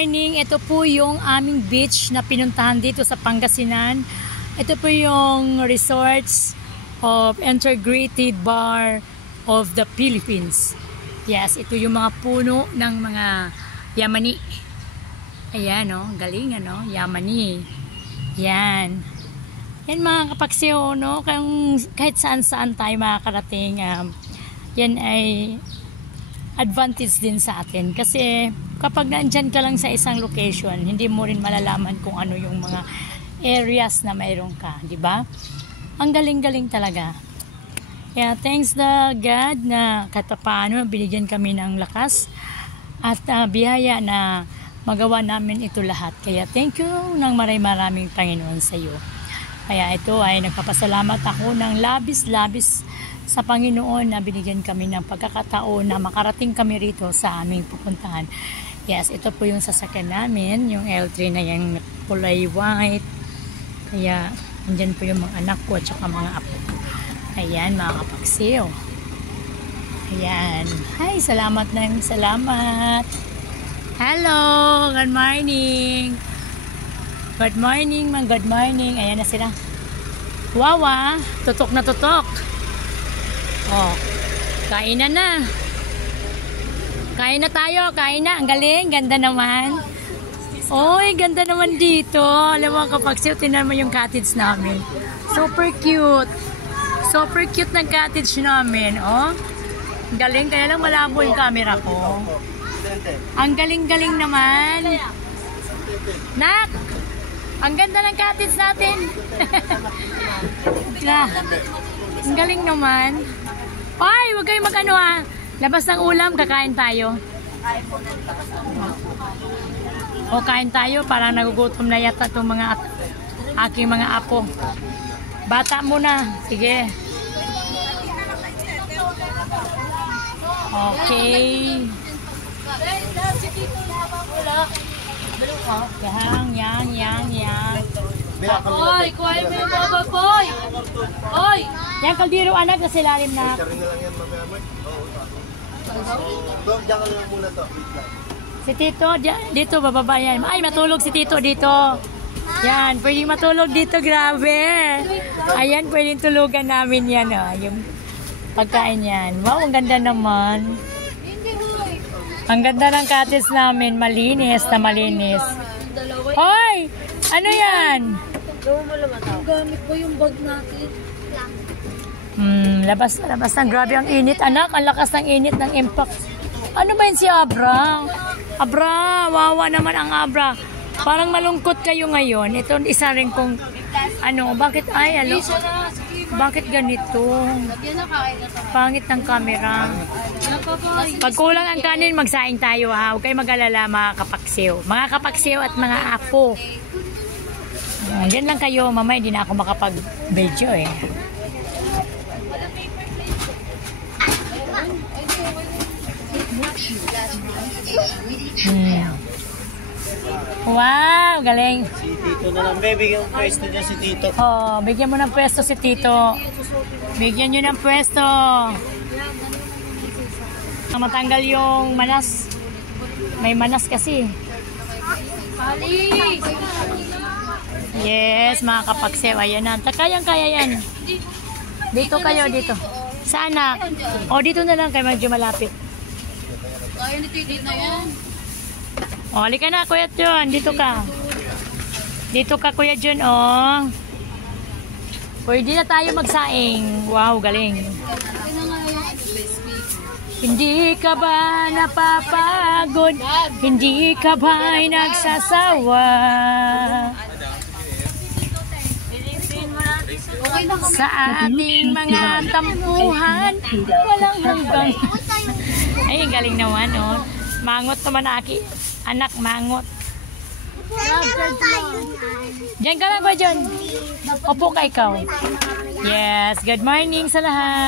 Morning, ito po yung aming beach na pinuntahan dito sa Pangasinan. Ito po yung Resorts of Integrated Bar of the Philippines. Yes, ito yung mga puno ng mga Yamani. Ayan, no? Galing, ano? Yamani. Yan. Yan mga kapaksiyo, no? Kahit saan-saan tayo makakarating, yan ay advantage din sa atin. Kasi kapag nandyan ka lang sa isang location, hindi mo rin malalaman kung ano yung mga areas na mayroon ka, di ba? Ang galing-galing talaga. Kaya thanks the God na kahit paano binigyan kami ng lakas at biyaya na magawa namin ito lahat. Kaya thank you ng maraming Panginoon sa iyo. Kaya ito ay nagpapasalamat ako ng labis-labis sa Panginoon na binigyan kami ng pagkakataon na makarating kami rito sa aming pupuntahan. Yes, ito po yung sasakyan namin, yung L3 na yung kulay white. Kaya, andyan po yung mga anak ko at saka mga apo. Ayan, mga kapaksiyo. Ayan. Hi, salamat. Hello, good morning. Good morning, good morning. Ayan na sila. Wawa, tutok na tutok. Oh, kainan na. Kain na tayo, kain na. Ang galing, ganda naman. Oy, ganda naman dito. Alam mo kapag tinan mo yung cottage namin. Super cute. Super cute ng cottage namin. Oh, galing, kaya lang malabo yung camera ko. Ang galing-galing naman. Nak, ang ganda ng cottage natin. Ang galing naman. Ay, huwag kayong mag-ano ha. Labas ng ulam, kakain tayo. O, kain tayo. Parang nagugutom na yata itong mga aking mga apo. Bata muna. Sige. Okay. Yang. Oy, kuhay mo yung baba, boy. Oy. Yang kaldero anak na silalim na. Si Tito, dito bababa yan. Ay, matulog si Tito dito. Yan, pwedeng matulog dito, grabe. Ayan, pwedeng tulugan namin yan. Oh, yung pagkain yan. Wow, ang ganda naman. Ang ganda ng cottage namin. Malinis na malinis. Hoy! Ano yan? Ang gamit ko yung bag natin. Labas na. Grabe ang init, anak. Ang lakas ng init ng impact. Ano ba yun si Abra? Abra, wawa naman ang Abra. Parang malungkot kayo ngayon. Ito isa rin kong, bakit bakit ganito? Pangit ng camera. Pag kulang ang kanin, magsaing tayo ha. Huwag kayo mag-alala mga kapaksiw. Mga kapaksiw at mga apo. Diyan lang kayo. Mamaya hindi na ako makapag-video eh. Wow, galing. Si Tito na lang, baby. Bigyan mo pwesto dyan si Tito. Oh, bigyan mo ng pwesto si Tito. Bigyan nyo ng pwesto. Matanggal yung manas. May manas kasi. Yes, mga kapagsew. Ayan na. Kayang-kaya yan. Dito kayo, dito. Sana. O, dito na lang kayo medyo malapit. Kaya ni Tito na yan. O, halika na, Kuya John. Dito ka. Dito ka, Kuya John, o. Pwede na tayo magsaing. Wow, galing. Hindi ka ba napapagod? Hindi ka ba'y nagsasawa? Sa ating mga tampuhan, walang hanggang. Ay, galing naman, oh. Mangot naman anak, mangot. Diyan ka lang ba dyan? Opo ka ikaw. Yes, good morning sa lahat.